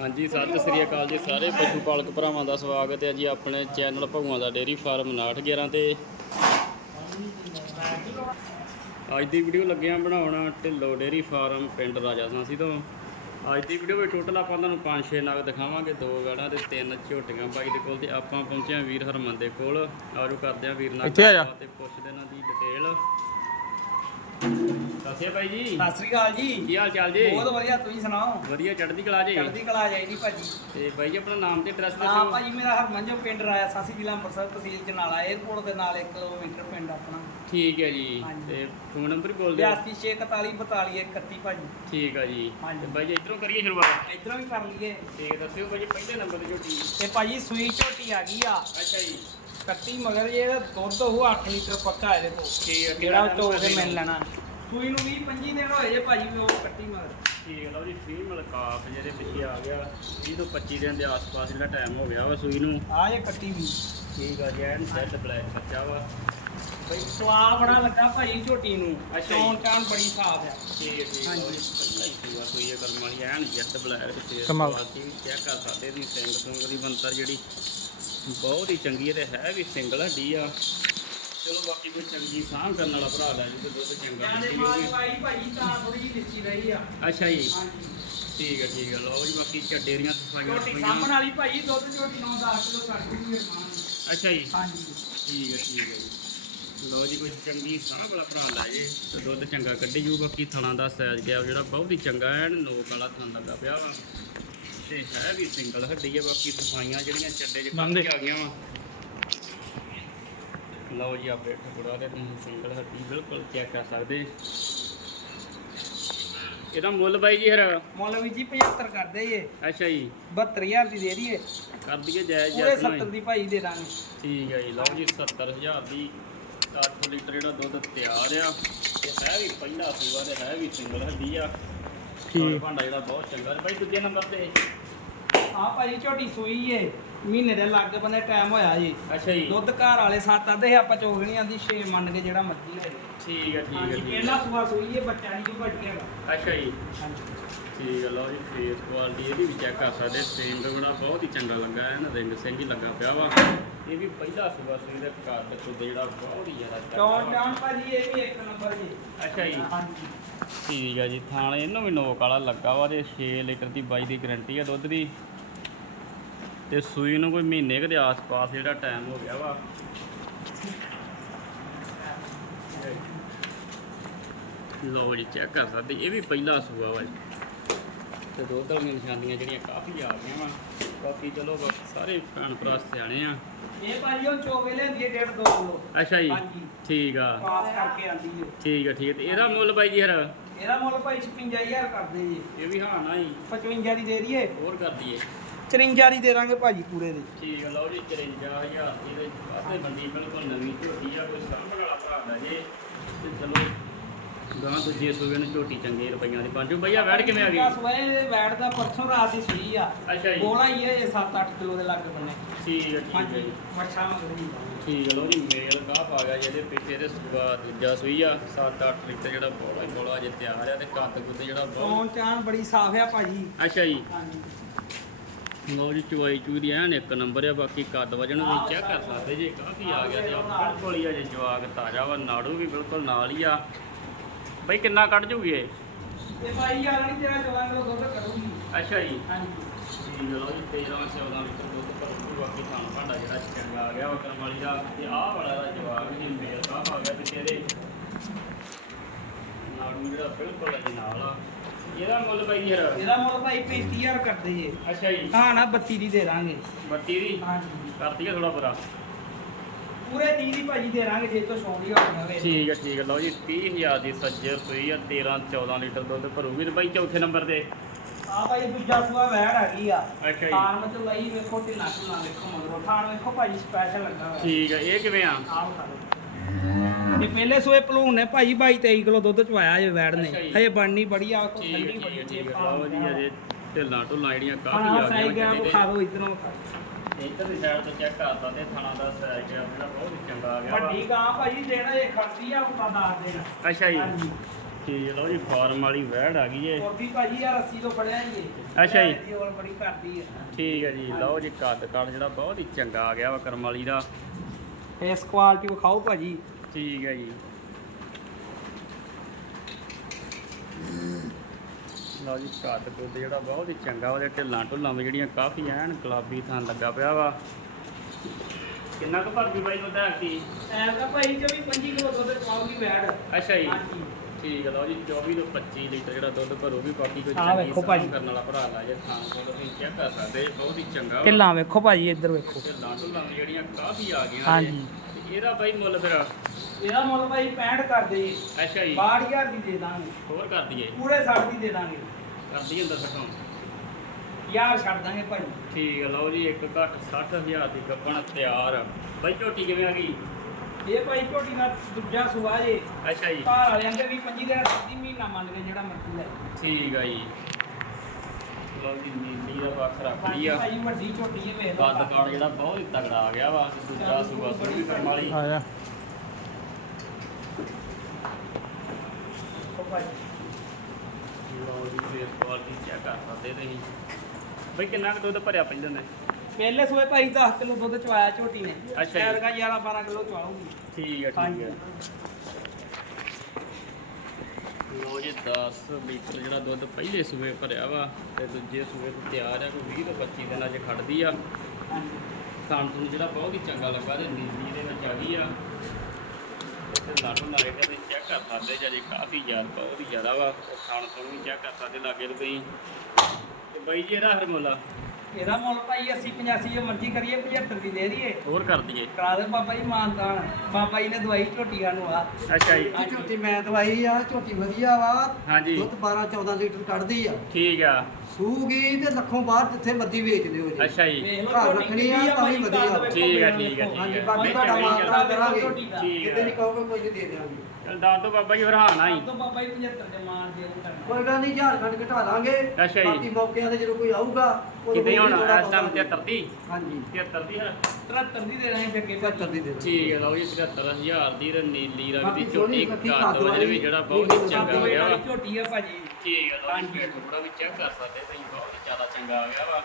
ਹਾਂਜੀ ਸਤਿ ਸ੍ਰੀ ਅਕਾਲ ਜੀ ਸਾਰੇ। ਪਸ਼ੂ ਪਾਲਕ ਭਰਾਵਾਂ ਦਾ ਸਵਾਗਤ ਹੈ ਜੀ ਆਪਣੇ ਚੈਨਲ ਭਗਵਾਨ ਦਾ ਡੇਰੀ ਫਾਰਮ 911 ਤੇ। ਅੱਜ ਦੀ ਵੀਡੀਓ ਲੱਗੇ ਆ ਬਣਾਉਣ ਢਿੱਲੋ ਡੇਰੀ ਫਾਰਮ ਪਿੰਡ ਰਾਜਾ ਸਾਂਸੀ ਤੋਂ। ਅੱਜ ਦੀ ਵੀਡੀਓ ਵਿੱਚ ਟੋਟਲ ਆਪਾਂ ਤੁਹਾਨੂੰ 5-6 ਨਗ ਦਿਖਾਵਾਂਗੇ ਦੋ ਗਾੜਾਂ ਤੇ ਤਿੰਨ ਝੋਟੀਆਂ ਬਾਈ ਦੇ ਕੋਲ ਤੇ ਆਪਾਂ ਪਹੁੰਚੇ ਹਾਂ ਵੀਰ ਹਰਮਨ ਦੇ ਕੋਲ। ਆਜੋ ਕਰਦੇ ਆ ਵੀਰ ਨਾਲ ਤੇ ਪੁੱਛਦੇ ਇਹਨਾਂ ਦੀ ਡਿਟੇਲ ਦੱਸਿਆ ਬਾਈ ਜੀ। ਸਤਿ ਸ੍ਰੀ ਅਕਾਲ ਜੀ। ਕੀ ਹਾਲ ਚਾਲ ਜੀ? ਬਹੁਤ ਵਧੀਆ ਤੁਸੀਂ ਸੁਣਾਓ? ਵਧੀਆ ਚੜ੍ਹਦੀ ਕਲਾ ਜੀ। ਚੜ੍ਹਦੀ ਕਲਾ ਜਾਈਦੀ ਭਾਜੀ। ਤੇ ਬਾਈ ਜੀ ਆਪਣਾ ਨਾਮ ਤੇ ਐਡਰੈਸ ਹਾਂ ਦੱਸੋ ਭਾਜੀ ਮੇਰਾ ਹਰਮਨ ਜੋ ਪਿੰਡ ਰਾਇਆ ਸਾਸੀ ਜ਼ਿਲ੍ਹਾ ਅੰਮ੍ਰਿਤਸਰ ਤਹਿਸੀਲ ਜਨਾਲਾ 에ਅਰਪੋਰਟ ਦੇ ਨਾਲ 1 ਕਿਲੋਮੀਟਰ ਪਿੰਡ ਆਪਣਾ। ਠੀਕ ਹੈ ਜੀ। ਤੇ ਫੋਨ ਨੰਬਰ ਬੋਲ ਦਿਓ। 864142 ਭਾਜੀ। ਠੀਕ ਹੈ ਜੀ। ਤੇ ਬਾਈ ਜੀ ਇਧਰੋਂ ਕਰੀਏ ਸ਼ੁਰੂਆਤ? ਇਧਰੋਂ ਵੀ ਕਰ ਲਈਏ। ਤੇ ਦੱਸਿਓ ਬਾਈ ਜੀ ਪਹਿਲੇ ਨੰਬਰ ਤੇ ਝੋਟੀ। ਤੇ ਭਾਜੀ ਸੂਈ ਝੋਟੀ ਆ ਗਈ ਆ। ਅੱਛਾ ਜੀ। ਕੱਟੀ ਮਗਰ ਜੇ ਦੁੱਧ ਉਹ 8 ਲੀਟਰ ਪੱਕਾ ਇਹਦੇ ਕੋਲ। ਠੀਕ ਹੈ ਜਿਹੜਾ ਉਹ ਚੋ ਕੇ ਮਿਲ ਲੈਣਾ। ਸੂਈ ਨੂੰ 20 25 ਦਿਨ ਹੋਏ ਜੇ ਭਾਜੀ ਉਹ ਕੱਟੀ ਮਗਰ ਠੀਕ ਲਓ ਜੀ ਫੀਮੇਲ ਕਾਫ ਜਿਹਦੇ ਪਿੱਛੇ ਆ ਗਿਆ। 20 ਤੋਂ 25 ਦਿਨ ਦੇ ਆਸ-ਪਾਸ ਜਿਹੜਾ ਟਾਈਮ ਹੋ ਗਿਆ ਵਾ ਸੂਈ ਨੂੰ। ਆ ਜੇ ਕੱਟੀ ਵੀ। ਠੀਕ ਆ ਜੀ ਐਨ ਸੈੱਟ ਬਲੈਕ ਬੱਚਾ ਵਾ। ਬਈ ਸਵਾਦ ਬੜਾ ਲੱਗਾ ਭਾਜੀ ਝੋਟੀ ਨੂੰ। ਅੱਛਾ ਜੀ। ਚੌਣ ਬੜੀ ਸਾਫ਼ ਆ। ਠੀਕ ਹੈ ਠੀਕ ਹਾਂਜੀ। ਜੀ ਪਹਿਲਾਂ ਹੀ ਸੂਆ ਸੂਈ ਹੈ ਕਰਮ ਵਾਲੀ ਐਨ ਜੈਟ ਬਲੈਕ ਤੇ ਕਮਾਲ। ਵੀ ਚੈੱਕ ਕਰ ਸਕਦੇ ਦੀ ਸਿੰਗ ਸੁੰਗ ਦੀ ਬੰਤਰ ਜਿਹੜੀ ਬਹੁਤ ਹੀ ਚੰਗੀ ਹੈ ਤੇ ਹੈ ਵੀ ਸਿੰਗਲ ਹੱਡੀ ਆ। ਚਲੋ ਬਾਕੀ ਕੋਈ ਚੰਗੀ ਸਾਂਭ ਕਰਨ ਵਾਲਾ ਭਰਾ ਲੈ ਜੀ ਤੇ ਦੁੱਧ ਚੰਗਾ ਦਿੱਤੀ ਮਾਲ ਹੋਊਗੀ। ਪਾਈ ਭਾਜੀ ਤਾਂ ਥੋੜੀ ਜਿਹੀ ਦਿੱਤੀ ਰਹੀ ਆ। ਅੱਛਾ ਜੀ। ਹਾਂਜੀ। ਠੀਕ ਹੈ ਠੀਕ ਹੈ ਲਓ ਜੀ ਬਾਕੀ ਚੱਡੇਰੀਆਂ ਸਫਾਈਆਂ ਝੋਟੀ ਸਫਾਈਆਂ। ਸਾਹਮਣ ਵਾਲੀ ਭਾਜੀ ਦੁੱਧ ਝੋਟੀ 9-10 ਕਿਲੋ ਕਰ ਦਿੰਦੀ ਹੈ ਮਾਂ ਅੱਛਾ ਜੀ। ਹਾਂਜੀ। ਠੀਕ ਹੈ ਠੀਕ ਹੈ ਜੀ। ਲਓ ਜੀ ਕੋਈ ਚੰਗੀ ਸਾਂਭ ਵਾਲਾ ਭਰਾ ਲੈ ਜੇ ਤੇ ਦੁੱਧ ਚੰਗਾ ਕੱਢੀ ਜੂ ਬਾਕੀ ਥਣਾ ਦਾ ਸਾਈਜ਼ ਗਿਆ ਜਿਹੜਾ ਬਹੁਤ ਹੀ ਚੰਗਾ ਐਨ ਨੋਕ ਵਾਲਾ ਥਣ ਲੱਗਾ ਪਿਆ ਵਾ। ਤੇ ਹੈ ਵੀ ਸਿੰਗਲ ਹੱਡੀ ਹੈ ਬਾਕੀ ਸਫਾਈਆਂ ਜਿਹੜੀਆਂ ਚੱਡੇ ਚ। ਕੱਢ ਕੇ ਆ ਗਈਆਂ ਵਾ। ਲਓ ਜੀ ਬੈਠ ਬੁੜਾ ਤੇ ਤੁਸੀਂ ਸਿੰਗਲ ਹੱਡੀ ਬਿਲਕੁਲ ਚੈੱਕ ਕਰ ਸਕਦੇ। ਇਹਦਾ ਮੁੱਲ ਬਾਈ ਜੀ ਫਿਰ? ਮੁੱਲ ਵੀ ਜੀ 75 ਕਰਦੇ ਜੇ। ਅੱਛਾ ਜੀ। 72000 ਦੀ ਦੇ ਦਈਏ। ਕਰ ਦਈਏ ਜਾਇਜ਼ ਪੂਰੇ ਜਾਇਜ਼ 70 ਦੀ ਭਾਈ ਦੇ ਦਾਂਗੇ। ਠੀਕ ਹੈ ਜੀ ਲਓ ਜੀ 70000 ਦੀ 8 ਲੀਟਰ ਜਿਹੜਾ ਦੁੱਧ ਤਿਆਰ ਆ। ਤੇ ਹੈ ਵੀ ਪਹਿਲਾ ਸੂਆ ਤੇ ਹੈ ਵੀ ਸਿੰਗਲ ਹੱਡੀ ਆ। ਠੀਕ। ਭਾਂਡਾ ਜਿਹੜਾ ਬਹੁਤ ਚੰਗਾ ਭਾਈ ਦੂਜੇ ਨੰਬਰ ਤੇ। ਆ ਭਾਜੀ ਝੋਟੀ ਸੂਈ ਏ। ਮਹੀਨੇ ਦੇ ਲੱਗ ਬੰਦੇ ਟਾਈਮ ਹੋਇਆ ਜੀ। ਅੱਛਾ ਜੀ। ਦੁੱਧ ਘਰ ਵਾਲੇ ਸੱਤ ਆਦੇ ਆਪਾਂ ਚੋਗਣੀ ਆਂਦੀ 6 ਮੰਨ ਕੇ ਜਿਹੜਾ ਮਰਜ਼ੀ ਲੈ। ਠੀਕ ਹੈ ਠੀਕ ਹੈ ਹਾਂਜੀ ਪਹਿਲਾ ਹੈ ਸੂਆ ਸੂਈ ਏ ਬੱਚਾ ਨਹੀਂ ਕੋਈ ਵੱਡੀ ਹੈਗਾ ਅੱਛਾ ਜੀ। ਹਾਂਜੀ। ਠੀਕ ਹੈ ਲਓ ਜੀ ਫੇਸ ਕੁਆਲਿਟੀ ਇਹਦੀ ਵੀ ਚੈੱਕ ਕਰ ਸਕਦੇ। ਸੇਮ ਬਣਾ ਬਹੁਤ ਹੀ ਚੰਗਾ ਲੱਗਾ ਹੈ ਨਾ ਰਿੰਗ ਸਿੰਘ ਹੀ ਲੱਗਾ ਪਿਆ ਵਾ। ਇਹ ਵੀ ਪਹਿਲਾ ਸੂਆ ਸੂਈ ਦੇ ਘਰ ਦੇ ਖੁਦ ਜਿਹੜਾ ਬਹੁਤ ਹੀ ਜ਼ਿਆਦਾ ਵਾ। ਚਾਣ ਭਾਜੀ ਇਹ ਵੀ ਇੱਕ ਨੰਬਰ ਜੀ। ਅੱਛਾ ਜੀ। ਹਾਂਜੀ। ਠੀਕ ਹੈ ਜੀ ਥਾਣੇ ਇਹਨੂੰ ਵੀ ਨੋਕ ਵਾਲਾ ਲੱਗਾ ਵਾ ਤੇ 6 ਲੀਟਰ ਦੀ ਬਾਈ ਦੀ ਗਾਰੰਟੀ ਆ ਦੁੱਧ ਦੀ। ਤੇ ਸੂਈ ਨੂੰ ਕੋਈ ਮਹੀਨੇ ਦੇ ਆਸ-ਪਾਸ ਜਿਹੜਾ ਟਾਈਮ ਹੋ ਗਿਆ ਵਾ। ਲੋ ਜੀ ਚੈੱਕ ਕਰ ਸਕਦੇ। ਇਹ ਵੀ ਪਹਿਲਾ ਸੂਆ ਵਾ ਤੇ ਦੁੱਧ ਵਾਲੀਆਂ ਨਿਸ਼ਾਨੀਆਂ ਜਿਹੜੀਆਂ ਕਾਫੀ ਆ ਗਈਆਂ ਵਾ। ਬਾਕੀ ਚਲੋ ਬਾਕੀ ਸਾਰੇ ਭੈਣ ਭਰਾ ਸਿਆਣੇ ਆ। ਇਹ ਭਾਜੀ ਹੁਣ ਚੋਗੇ ਲੈਂਦੀ ਏ 1.5 2 ਕਿਲੋ। ਅੱਛਾ ਜੀ ਹਾਂਜੀ। ਠੀਕ ਆ। ਪਾਸ ਕਰਕੇ ਆਂਦੀ ਏ ਠੀਕ ਆ ਠੀਕ ਤੇ ਇਹਦਾ ਮੁੱਲ ਬਾਈ ਜੀ ਹਰ ਇਹਦਾ ਮੁੱਲ ਭਾਈ 56000 ਕਰਦੇ ਜੀ। ਇਹ ਵੀ ਹਾਂ ਨਾ ਜੀ। 55 ਦੀ ਦੇ ਦਈਏ। ਹੋਰ ਕਰ ਦਈਏ। 54 ਦੀ ਦਾਂਗੇ ਭਾਜੀ ਪੂਰੇ ਦੀ। ਠੀਕ ਹੈ ਲਓ ਜੀ 54000 ਇਹਦੇ ਵਾਸਤੇ ਬੰਦੀ ਬਿਲਕੁਲ ਨਵੀਂ ਝੋਟੀ ਆ ਕੋਈ ਸਾਂਭਣ ਵਾਲਾ ਭਰਾ ਦਾ ਜੇ ਤੇ ਚਲੋ ਗਾਂ ਦੂਜੇ ਨੂੰ ਝੋਟੀ ਚੰਗੇ ਰੁਪਈਆਂ ਦੀ ਪੰਜੋ ਭਈਆ ਵੈੜ ਕਿਵੇਂ ਆ ਗਈ? ਵੈੜ ਦਾ ਪਰਸੋਂ ਰਾਤ ਦੀ ਸੂਈ ਆ। ਅੱਛਾ ਜੀ। ਬੋਲਾ ਹੀ ਹੈ 7-8 ਕਿਲੋ ਦੇ ਲੱਗ ਬੰਨੇ। ਠੀਕ ਹੈ ਠੀਕ ਹੈ ਹਾਂਜੀ ਜੀ। ਮੱਛਾ ਮੰਗਦੀ ਠੀਕ ਹੈ ਲਓ ਜੀ ਮੇਲ ਕਾਫ ਆ ਗਿਆ ਜਿਹਦੇ ਪਿੱਛੇ ਦੇ ਸੂਆ ਦੂਜਾ ਸੂਈ ਆ 7-8 ਲੀਟਰ ਜਿਹੜਾ ਬੋਲਾ ਹੀ ਬੋਲਾ ਜੇ ਤਿਆਰ ਆ ਤੇ ਕੱਦ ਕੁੱਦ ਜਿਹੜਾ ਬਹੁਤ ਚੌਣ ਚਾਣ ਬੜੀ ਸਾਫ਼ ਆ ਭਾਜੀ। ਅੱਛਾ ਜੀ। ਹਾਂਜੀ। ਲਓ ਜੀ ਚੁਆਈ ਚੂਈ ਦੀ ਐਨ ਇੱਕ ਨੰਬਰ ਆ ਬਾਕੀ ਕੱਦ ਵਜਣ ਵੀ ਚੈੱਕ ਕਰ ਸਕਦੇ ਜੇ ਕਾਫੀ ਆ ਗਿਆ ਤੇ ਆ ਬਿਲਕੁਲ ਹੀ ਆ ਜੇ ਜਵਾਗ ਤਾਜ਼ਾ ਵਾ ਨਾੜੂ ਵੀ ਬਿਲਕੁਲ ਨਾਲ ਹੀ ਆ। ਬਈ ਕਿੰਨਾ ਕੱਢ ਜੂਗੀ ਇਹ? ਤੇ ਭਾਈ ਯਾਰ ਨਹੀਂ ਤੇਰਾ ਜਵਾਨ ਨੂੰ ਦੁੱਧ ਕਰੂਗੀ ਅੱਛਾ ਜੀ। ਹਾਂਜੀ। ਠੀਕ ਲਓ ਜੀ 13 14 ਲੀਟਰ ਦੁੱਧ ਭਰੂਗੀ ਬਾਕੀ ਤੁਹਾਨੂੰ ਭਾਂਡਾ ਜਿਹੜਾ ਚੰਗਾ ਆ ਗਿਆ ਵਾ ਕਰਮ ਵਾਲੀ ਦਾ ਤੇ ਆਹ ਵਾਲਾ ਦਾ ਜਵਾਬ ਜੀ ਮੇਲ ਕਾਫ ਆ ਗਿਆ ਤੇ ਤੇਰੇ ਨਾੜੂ ਜਿਹੜਾ ਬਿਲਕੁਲ ਅਜੀ ਨਾਲ ਆ। ਇਹਦਾ ਮੁੱਲ ਬਾਈ ਜੀ ਹਰ ਇਹਦਾ ਮੁੱਲ ਭਾਈ 35000 ਕਰਦੇ ਜੇ। ਅੱਛਾ ਜੀ। ਹਾਂ ਨਾ 32 ਦੀ ਦੇ ਦਾਂਗੇ। 32 ਦੀ? ਹਾਂਜੀ। ਕਰਤੀ ਹੈ ਥੋੜਾ ਬੁਰਾ ਪੂਰੇ 30 ਦੀ ਭਾਜੀ ਦੇ ਦਾਂਗੇ ਜੇ ਤੋਂ ਸੌਂਦੀ ਹੋ ਜਾਵੇ। ਠੀਕ ਹੈ ਠੀਕ ਹੈ ਲਓ ਜੀ 30000 ਦੀ ਸੱਜਰ ਸੂਈ ਆ 13 14 ਲੀਟਰ ਦੁੱਧ ਭਰੂਗੀ ਤੇ ਬਾਈ ਚੌਥੇ ਨੰਬਰ ਤੇ। ਆ ਭਾਈ ਦੂਜਾ ਸੂਆ ਵੈੜ ਆ ਗਈ ਆ। ਅੱਛਾ ਜੀ। ਥਾਣ ਵਿੱਚ ਲਈ ਵੇਖੋ ਢਿੱਲਾ ਢੁੱਲਾ ਵੇਖੋ ਮਗਰੋਂ। ਥਾਣ ਵੇਖੋ ਭਾਜੀ ਸਪੈਸ਼ਲ ਲੱਗਾ ਹੋਇਆ। ਠੀਕ ਹੈ ਇਹ ਕਿਵੇਂ ਆ? ਆਹ ਖਾ ਲਓ ਇਹ ਪਹਿਲੇ ਸੂਏ ਭਲੂਣ ਨੇ ਭਾਜੀ 22 23 ਕਿਲੋ ਦੁੱਧ ਚਵਾਇਆ ਜੇ ਵੈੜ ਨੇ। ਜੀ। ਹਜੇ ਬਣਨੀ ਬੜੀ ਆ ਕੋ ਠੰਡੀ ਬੜੀ ਹੈ ਲਓ ਜੀ ਅਜੇ ਢਿੱਲਾਂ ਢੁੱਲਾਂ ਜਿਹੜੀਆਂ ਕਾਫੀ ਆ ਸਾਈ ਗਿਆ ਗਈਆਂ ਖਾ ਲਓ ਇਧਰੋਂ ਇੱਧਰ ਦੀ ਸਾਈਡ ਤੋਂ ਚੈੱਕ ਕਰ ਸਕਦੇ ਥਾਣਾ ਦਾ ਸਾਈਜ਼ ਜਿਹੜਾ ਬਹੁਤ ਹੀ ਚੰਗਾ ਆ ਗਿਆ ਵਾ। ਵੱਡੀ ਗਾਂ ਭਾਜੀ ਦੇਣਾ ਇਹ ਖੜਦੀ ਆ ਉਹ ਦੱਸ ਦੇਣਾ। ਅੱਛਾ ਜੀ। ਠੀਕ ਲਓ ਜੀ ਫਾਰਮ ਵਾਲੀ ਵੈੜ ਆ ਗਈ ਏ। ਕੋਰਦੀ ਭਾਜੀ ਯਾਰ 80 ਤੋਂ ਫੜਿਆ ਹੀ ਇਹ ਅੱਛਾ ਜੀ। ਹੋਰ ਬੜੀ ਕਰਦੀ ਹੈ ਠੀਕ ਹੈ ਜੀ ਲਓ ਜੀ ਕੱਦ ਕੱਦ ਜਿਹੜਾ ਬਹੁਤ ਹੀ ਚੰਗਾ ਆ ਗਿਆ ਵਾ ਕਰਮ ਵਾਲੀ ਦਾ। ਇਸ ਕੁਆਲਿਟੀ ਵਿਖਾਓ ਭਾਜੀ। ਠੀਕ ਹੈ ਜੀ। ਲਓ ਜੀ ਕੱਦ ਕੁੱਦ ਜਿਹੜਾ ਬਹੁਤ ਹੀ ਚੰਗਾ ਉਹਦੇ ਢਿੱਲਾਂ ਢੁੱਲਾਂ ਵੀ ਜਿਹੜੀਆਂ ਕਾਫੀ ਐਨ ਗੁਲਾਬੀ ਥਾਂ ਲੱਗਾ ਪਿਆ ਵਾ। ਕਿੰਨਾ ਕੁ ਭਰਦੀ ਬਾਈ ਦੁੱਧ ਹੈਗੀ ਐਮ ਦਾ ਭਾਈ 24 25 ਕਿਲੋ ਦੁੱਧ ਚਵਾਉਗੀ ਵੈੜ ਅੱਛਾ ਜੀ। ਹਾਂਜੀ। ਠੀਕ ਹੈ ਲਓ ਜੀ 24 ਤੋਂ 25 ਲੀਟਰ ਜਿਹੜਾ ਦੁੱਧ ਭਰੂਗੀ ਬਾਕੀ ਕੋਈ ਵੇਖੋ ਭਾਜੀ। ਕਰਨ ਵਾਲਾ ਭਰਾ ਲਾ ਜੇ ਥਾਂ ਕੋਲ ਤੁਸੀਂ ਚੈੱਕ ਕਰ ਸਕਦੇ ਬਹੁਤ ਹੀ ਚੰਗਾ ਵਾ। ਢਿੱਲਾਂ ਵੇਖੋ ਭਾਜੀ ਇੱਧਰ ਵੇਖੋ। ਢਿੱਲਾਂ ਢੁੱਲਾਂ ਵੀ ਜਿਹੜੀਆਂ ਕਾਫੀ ਆ ਗਈਆਂ ਹਾਂਜੀ। ਇਹਦਾ ਬਾਈ ਮੁੱਲ ਫਿਰ? ਇਹਦਾ ਮੁੱਲ ਭਾਈ 65 ਕਰਦੇ ਜੀ ਅੱਛਾ ਜੀ। 62000 ਦੀ ਦੇ ਦਾਂਗੇ। ਹੋਰ ਕਰ ਦਈਏ। ਪੂਰੇ 60 ਦੀ ਦੇ ਦਾਂਗੇ। ਕਰਦੀ ਹੁੰਦਾ ਸਕੋਂ ਯਾਰ ਛੱਡ ਦਾਂਗੇ ਭਾਈ। ਠੀਕ ਹੈ ਲਓ ਜੀ ਇੱਕ ਘੱਟ 60000 ਦੀ ਗੱਪਣ ਤਿਆਰ। ਬਾਈ ਝੋਟੀ ਕਿਵੇਂ ਆ ਗਈ? ਇਹ ਭਾਈ ਝੋਟੀ ਦਾ ਦੂਜਾ ਜੇ। ਅੱਛਾ ਜੀ। ਘਰ ਵਾਲਿਆਂ ਦੇ ਵੀ 25 ਦਿਨ 30 ਮਹੀਨਾ ਮੰਨ ਕੇ ਜਿਹੜਾ ਮਰਜ਼ੀ ਲੈ ਠੀਕ ਆ ਜੀ। ਲਓ ਜੀ ਨੀਲੀ ਦਾ ਬੱਖ ਰੱਖੀ ਆ। ਭਾਈ ਵੱਡੀ ਝੋਟੀ ਹੈ ਵੇਖ ਲਓ। ਕੱਦ ਕਾੜ ਜਿਹੜਾ ਬਹੁਤ ਹੀ ਤਗੜਾ ਆ ਗਿਆ ਵਾ ਦੂਜਾ ਸੂਆ ਸੂਈ ਕਰਮ ਵਾਲੀ। ਆ ਜਾ ਭਾਈ। ਲਓ ਜੀ ਫੇਰ ਕੁਆਲਿਟੀ ਚੈੱਕ ਕਰ ਸਕਦੇ ਤੁਸੀਂ। ਬਈ ਕਿੰਨਾ ਕੁ ਦੁੱਧ ਭਰਿਆ ਪੈਂਦੇ ਨੇ ਪਹਿਲੇ ਸੂਏ ਭਾਈ 10 ਕਿਲੋ ਦੁੱਧ ਚਵਾਇਆ ਝੋਟੀ ਨੇ। ਅੱਛਾ ਜੀ। ਐਰਗਾ 11 12 ਕਿਲੋ ਚਵਾਉਂਗੀ। ਠੀਕ ਆ ਠੀਕ ਹਾਂਜੀ। ਆ ਲਓ ਜੀ 10 ਲੀਟਰ ਜਿਹੜਾ ਦੁੱਧ ਪਹਿਲੇ ਸੂਏ ਭਰਿਆ ਵਾ ਤੇ ਦੂਜੇ ਸੂਏ ਤੋਂ ਤਿਆਰ ਆ, ਕੋਈ 20 ਤੋਂ 25 ਦਿਨ ਅਜੇ ਖੜਦੀ ਆ। ਖਾਣ ਤੋਂ ਜਿਹੜਾ ਬਹੁਤ ਹੀ ਚੰਗਾ ਲੱਗਾ ਤੇ ਨੀਲੀ ਦੇ ਵਿੱਚ ਆ ਗਈ ਆ। ਤੇ ਲਾਣੋ ਲਾਗੇ ਤੇ ਚੈੱਕ ਕਰ ਸਕਦੇ ਜੀ ਕਾਫੀ ਜ਼ਿਆਦਾ ਬਹੁਤ ਹੀ ਜ਼ਿਆਦਾ ਵਾ ਖਾਣ ਤੋਂ ਵੀ ਚੈੱਕ ਕਰ ਸਕਦੇ ਲਾਗੇ ਤੇ ਤੁਸੀਂ। ਤੇ ਬਾਈ ਜੀ, ਇਹਦਾ ਹਰ ਇਹਦਾ ਮੁੱਲ ਭਾਈ 80 85 ਜੋ ਮਰਜ਼ੀ ਕਰੀਏ 75 ਦੀ ਦੇ ਦਈਏ। ਹੋਰ ਕਰ ਦਈਏ। ਕਰਾ ਦੇ ਬਾਬਾ ਜੀ ਮਾਨਤਾਨ ਬਾਬਾ ਜੀ ਨੇ ਦਵਾਈ ਝੋਟੀਆਂ ਨੂੰ ਆ। ਅੱਛਾ ਜੀ। ਝੋਟੀ ਮੈਂ ਦਵਾਈ ਆ ਝੋਟੀ ਵਧੀਆ ਵਾ। ਹਾਂਜੀ। ਦੁੱਧ 12 14 ਲੀਟਰ ਕੱਢਦੀ ਆ। ਠੀਕ ਆ। ਸੂਗੀ ਤੇ ਲੱਖੋਂ ਬਾਹਰ ਜਿੱਥੇ ਮਰਦੀ ਵੇਚ ਲਿਓ ਜੀ। ਅੱਛਾ ਜੀ। ਘਰ ਰੱਖਣੀ ਆ ਤਾਂ ਵੀ ਵਧੀਆ। ਠੀਕ ਆ, ਵੇਖੋ। ਠੀਕ ਆ, ਠੀਕ ਹਾਂਜੀ। ਬਾਕੀ ਤੁਹਾਡਾ ਗੱਲ। ਕਰਾਂਗੇ ਕਿਤੇ ਨਹੀਂ ਕਹੋਗੇ ਕੋਈ ਨਹੀਂ ਦੇ ਦਿਆਂਗੇ। ਚਲ ਦੱਸ ਦੋ ਬਾਬਾ ਜੀ ਆਈ ਤੋਂ ਬਾਬਾ ਜੀ 75 ਦੇ ਮਾਨ ਦੇ ਉਹ ਕਰਨਾ। ਕੋਈ ਗੱਲ ਨਹੀਂ ਝਾਰਖੰਡ ਘਟਾ ਲਾਂਗੇ। ਅੱਛਾ ਜੀ। ਬਾਕੀ ਮੌਕਿਆਂ ਤੇ ਜਦੋਂ ਕੋਈ ਆਊਗਾ ਕਿਤੇ ਹੁਣ ਇਸ ਟਾਈਮ ਬਹੁਤਾ 73 ਦੀ? ਹਾਂਜੀ। 73 ਦੀ ਹੈ 73 ਦੀ ਦੇ ਦਾਂਗੇ ਜੱਗੇ 75 ਦੀ ਦੇ ਦਿਓ। ਠੀਕ ਹੈ ਲਓ ਜੀ 73000 ਦੀ ਰ ਨੀਲੀ ਰੰਗ ਦੀ ਝੋਟੀ ਸੋਹਣੀ ਲੱਗੀ ਘਰ ਕੱਦ ਤੋਂ ਵਾਲੀ, ਵੀ ਜਿਹੜਾ ਬਹੁਤ ਹੀ ਚੰਗਾ ਹੋ ਵਾਲੀ ਝੋਟੀ ਆ ਭਾਜੀ। ਠੀਕ ਹੈ ਲਓ ਜੀ ਟੁਕੜਾ ਵੀ ਚੈੱਕ ਕਰ ਸਕਦੇ ਤੁਸੀਂ ਬਹੁਤ ਹੀ ਜ਼ਿਆਦਾ ਚੰਗਾ ਆ ਗਿਆ ਵਾ।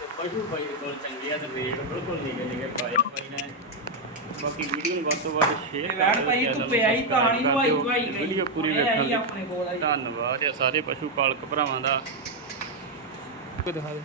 ਤੇ ਪਸ਼ੂ ਭਾਈ ਦੇ ਕੋਲ ਚੰਗੇ ਆ ਤੇ ਰੇਟ ਬਿਲਕੁਲ ਨਿਗੇ ਨਿਗੇ ਪਾਏ ਆ ਭਾਈ ਨੇ। ਬਾਕੀ ਵੀਡੀਓ ਨੂੰ ਵੱਧ ਤੋਂ ਵੱਧ ਸ਼ੇਅਰ ਤੇ ਵੈਣ ਭਾਈ ਤੂੰ ਪਿਆਈ ਕਹਾਣੀ ਨੂੰ ਆਈ ਭਾਈ ਗਈ। ਵੀਡੀਓ ਪੂਰੀ ਇਹ ਵੇਖਣ ਆਈ ਲਈ ਆਪਣੇ ਕੋਲ ਆਈ। ਧੰਨਵਾਦ ਇਹ ਸਾਰੇ ਪਸ਼ੂ ਪਾਲਕ ਭਰਾਵਾਂ ਦਾ। ਕੋਈ ਦਿਖਾ ਦੇ।